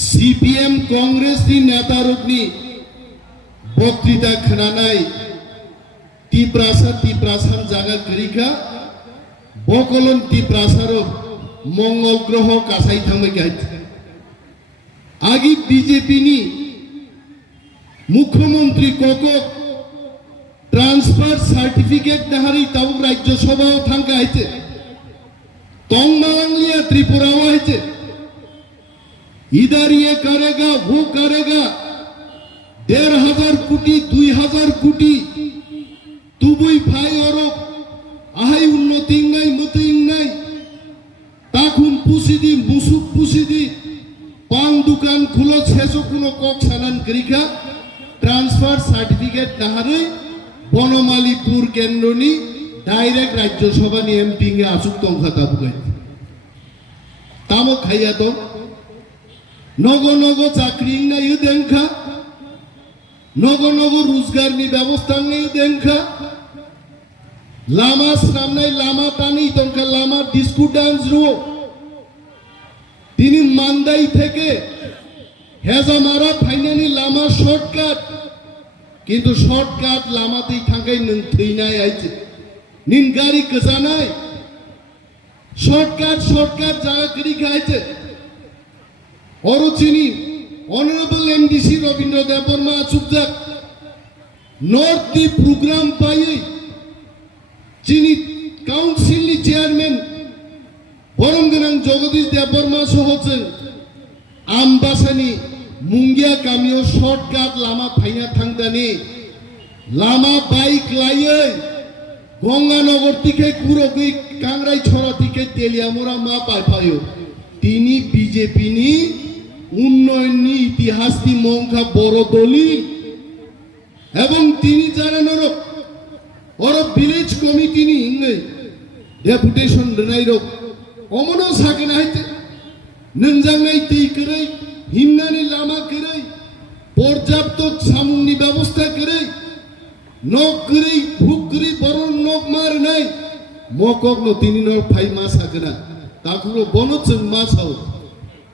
CPM Congress नि नेतारुकनि बक्तृता खोनानाय टिप्रासा जागा गरीखा बकलन टिप्रासारो मंगल ग्रह कासाई थांबाय गाइद आगि बीजेपी नि मुख्यमंत्री कको ट्रांसफर सर्टिफिकेट दाहारी ताबुक राज्यसभा थांगा आइते तंगमालांगलिया त्रिपुरा आइते इधर ये करेगा वो करेगा 1,500 कोटी 2,000 कोटी तुबुई फाई और आहाई उन्नति नहीं मतिंग नहीं ताकुन पुसिदी मुसुक पुसिदी पांग दुकान खुलो 600 कुनो कॉक सानन करिका ट्रांसफर सर्टिफिकेट दाहारे बनमालीपुर केंद्रनी डायरेक्ट राज्यसभा नि एमपी गे आसुक तंखा ताबुगाय तामो खाइया तो नगो नगो चाकरी नहीं देखा नगो नगो रोजगार नि व्यवस्था नहीं देखा लामा सामने लामा टानी तंका लामा डिस्को डांस रो तीन मांदाई थे के हेजा मारा फाइनाली लामा शॉर्टकट किंतु शॉर्टकट लामा ती थांगाय नों थैनाय आइছে निन गाड़ी गोजानाय शॉर्टकट जागा करी गाइছে औरचिनी ऑनरेबल एमडीसी रविंद्र देवबर्मा चुपचाप नॉर्थ दी प्रोग्राम पाई चीनी काउंसिल नि चेयरमैन बरमगोनां जगदीश देवबर्मा सहजों आमबासानी मुंगिया गामियाव शॉर्टकट लामा फाइना थांदानि लामा बाइक लायै गंगानगर तिखे कुरगै कांग्राई छरा तिखे तेलियामरा मा पाइफायो तिनी बीजेपी नि उन्नयन इतिहास की मंखा बड़ दली एवं तिनी जानेन और विलेज कमिटी नि डेपुटेशन दोनाय अमनो साकेन हाइते नंजांनाय दै करै हिमनानि लामा करै पर्याप्त सामुंनि व्यवस्था करै नक करै भुक करै बरन नक मारनाय मकक न तिनी न फाइ मा साकेना ताकुलो बनो जों मा साव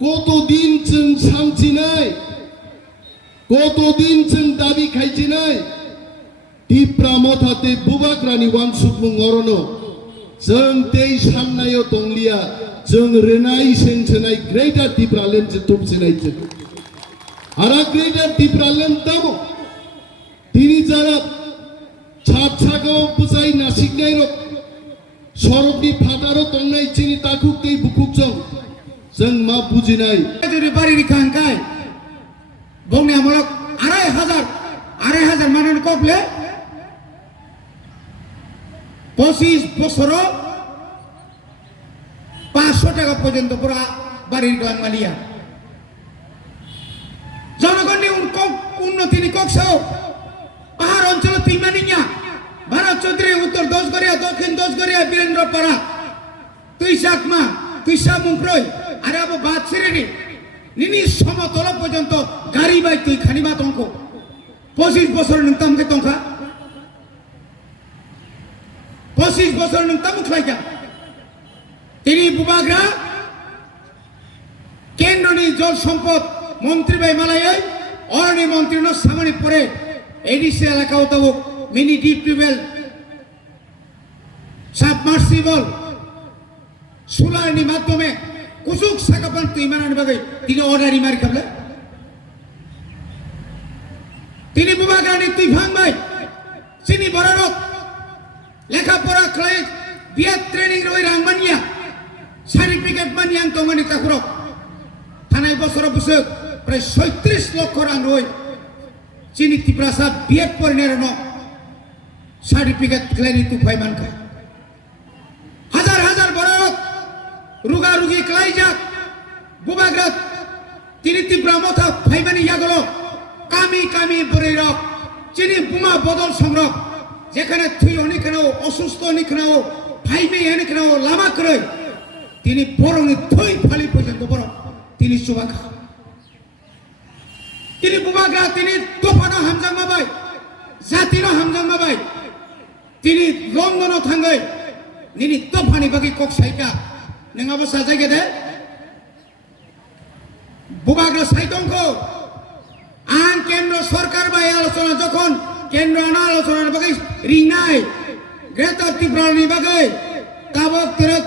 कतदिन जों सामथिनाय कतदिन जों दाबि खायथिनाय टिप्रा मथाते बुबाग्रानि वान सुबुं अरनो जों दै साननायाव दंलिया जों रेनाय सेंसनाय ग्रेटार टिप्रा लेन्ड थपसिनाय जों आरा ग्रेटार टिप्रा लेन्ड दामो तिनि जारा छापछागाव बुजाय नासिकनाय र सरकनि फादारो दंनाय चिनि ताकुक दै बुकुक जों मा बुजिनाय जुदि बारिनि खांखाय बंनि আমলক 2,500 মানুষ কপলে 25 বছর 500 টাকা পর্যন্ত পুরা বাড়ির গান মালিয়া জনগণের উন্নতি নি কক্সাও পাহাড় অঞ্চল তিমানিয়া ভারত চৌধুরী উত্তর 10 গড়িয়া দক্ষিণ 10 গড়িয়া বীরেন্দ্রপাড়া তুই সাকমা তুই সামুক্রয় আরে আবো বাদ ছেড়ে নিনি সমতল পর্যন্ত গাড়ি বাই তুই খানিবা তঙ্ক 25 বছর নংতামকে তঙ্কা 25 বছর নংতাম খাইকা তিনি বুবাগ্রা কেন্দ্রনি জল সম্পদ মন্ত্রী বাই মালায় অরণ্য মন্ত্রী ন সামনে পরে এডিসি এলাকাও তো মিনি ডিপ টিউবওয়েল সাবমার্সিবল সোলারনি মাধ্যমে कुसुक साकापान तुइमानानि बागै तिनि अर्डारि मारि खाबले तिनि बुबाग्रानि तुइफांबाय सिनि बररक लेखापरा खलाय बिया ट्रेनिं रय रांमानिया सार्टिफिकेट मानियां तंगानि ताखुरक थानाय बसर बुसो प्राय 36 लक्ष रां रय सिनि तिप्रासा बिएड परिनायरन सार्टिफिकेट खलायनि तुफाय मानखा हजार बररक रुगा रुगी क्लाइजाक बुबाग्रात तिनि तिप्रा मथा फाइमानि यागलो कामी कामी बरेरक चिनि बुमा बदल संरक जेखाने थुइ अनिखानाव असुस्थ अनिखानाव फाइमे अनिखानाव लामा करै तिनि बरनि थुइ फालि पर्यन्त बर तिनि सुबाखा तिनि बुबाग्रा तिनि तफानो हामजां माबाय जातिनो हामजां माबाय तिनि लंडनाव थांगै निनि तफानि बागै कक साइका नङाबो साजायगे दे bubagra saitongko ang kendro sorkar bai alosona jokhon kendro ana alosonar bagai ringnai Greta Thunberg ni bagai tabok terek